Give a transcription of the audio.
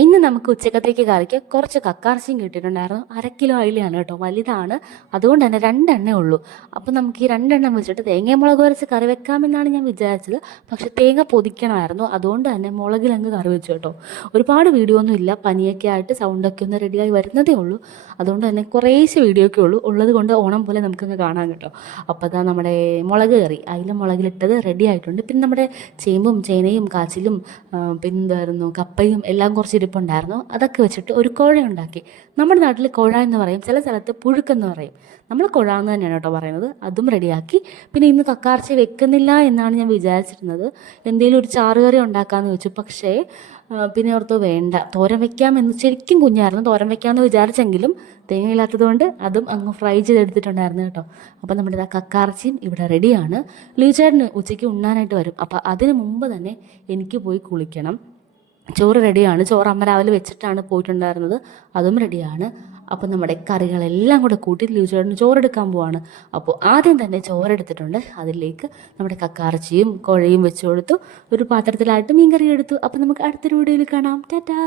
ഇന്ന് നമുക്ക് ഉച്ചക്കത്തേക്ക് കറിക്ക് കുറച്ച് കക്കാർച്ചിയും കിട്ടിയിട്ടുണ്ടായിരുന്നു. 1/2 കിലോ അയിലയാണ് കേട്ടോ, വലുതാണ്. അതുകൊണ്ട് തന്നെ 2 ഉള്ളൂ. അപ്പം നമുക്ക് ഈ 2 വെച്ചിട്ട് തേങ്ങയും മുളക് അരച്ച് കറി വെക്കാമെന്നാണ് ഞാൻ വിചാരിച്ചത്. പക്ഷെ തേങ്ങ പൊതിക്കണമായിരുന്നു, അതുകൊണ്ട് തന്നെ മുളകിലങ്ങ് കറി വെച്ചു കേട്ടോ. ഒരുപാട് വീഡിയോ ഒന്നും ഇല്ല, പനിയൊക്കെ ആയിട്ട് സൗണ്ടൊക്കെ ഒന്ന് റെഡിയായി വരുന്നതേ ഉള്ളൂ. അതുകൊണ്ട് തന്നെ കുറേശ്ശെ വീഡിയോ ഒക്കെ ഉള്ളൂ. ഉള്ളത് കൊണ്ട് ഓണം പോലെ നമുക്കങ്ങ് കാണാം കേട്ടോ. അപ്പോൾ അതാ നമ്മുടെ മുളക് കറി, അയില മുളകിലിട്ടത് റെഡി ആയിട്ടുണ്ട്. പിന്നെ നമ്മുടെ ചേമ്പും ചേനയും കാച്ചിലും പിന്നെന്തായിരുന്നു കപ്പയും എല്ലാം കുറച്ച് ഇരിപ്പുണ്ടായിരുന്നു. അതൊക്കെ വെച്ചിട്ട് ഒരു കോഴ ഉണ്ടാക്കി. നമ്മുടെ നാട്ടിൽ കോഴ എന്ന് പറയും, ചില സ്ഥലത്ത് പുഴുക്കെന്ന് പറയും. നമ്മൾ കോഴ എന്ന് തന്നെയാണ് കേട്ടോ പറയുന്നത്. അതും റെഡിയാക്കി. പിന്നെ ഇന്ന് കക്കാർച്ചി വെക്കുന്നില്ല എന്നാണ് ഞാൻ വിചാരിച്ചിരുന്നത്. എന്തെങ്കിലും ഒരു ചാറുകറി ഉണ്ടാക്കാമെന്ന് വെച്ചു. പക്ഷേ പിന്നെ ഓർത്തു വേണ്ട, തോരൻ വെക്കാമെന്ന്. ശരിക്കും കുഞ്ഞായിരുന്നു, തോരൻ വെക്കാമെന്ന് വിചാരിച്ചെങ്കിലും തേങ്ങയില്ലാത്തത് കൊണ്ട് അതും അങ്ങ് ഫ്രൈ ചെയ്തെടുത്തിട്ടുണ്ടായിരുന്നു കേട്ടോ. അപ്പം നമ്മുടെ ഇതാ കക്കാർച്ചിയും ഇവിടെ റെഡിയാണ്. ലീചേട്ടന് ഉച്ചയ്ക്ക് ഉണ്ണാനായിട്ട് വരും. അപ്പം അതിന് മുമ്പ് തന്നെ എനിക്ക് പോയി കുളിക്കണം. ചോറ് റെഡിയാണ്. ചോറ് അമ്മ രാവിലെ വെച്ചിട്ടാണ് പോയിട്ടുണ്ടായിരുന്നത്, അതും റെഡിയാണ്. അപ്പോൾ നമ്മുടെ കറികളെല്ലാം കൂടെ കൂട്ടി ലിജുചേട്ടന് ചോറെടുക്കാൻ പോവാണ്. അപ്പോൾ ആദ്യം തന്നെ ചോറെടുത്തിട്ടുണ്ട്. അതിലേക്ക് നമ്മുടെ കക്കാർച്ചിയും കുഴയും വെച്ച് കൊടുത്തു. ഒരു പാത്രത്തിലായിട്ട് മീൻ കറി എടുത്തു. അപ്പോൾ നമുക്ക് അടുത്തൊരു വീഡിയോയിൽ കാണാം. ടാറ്റാ.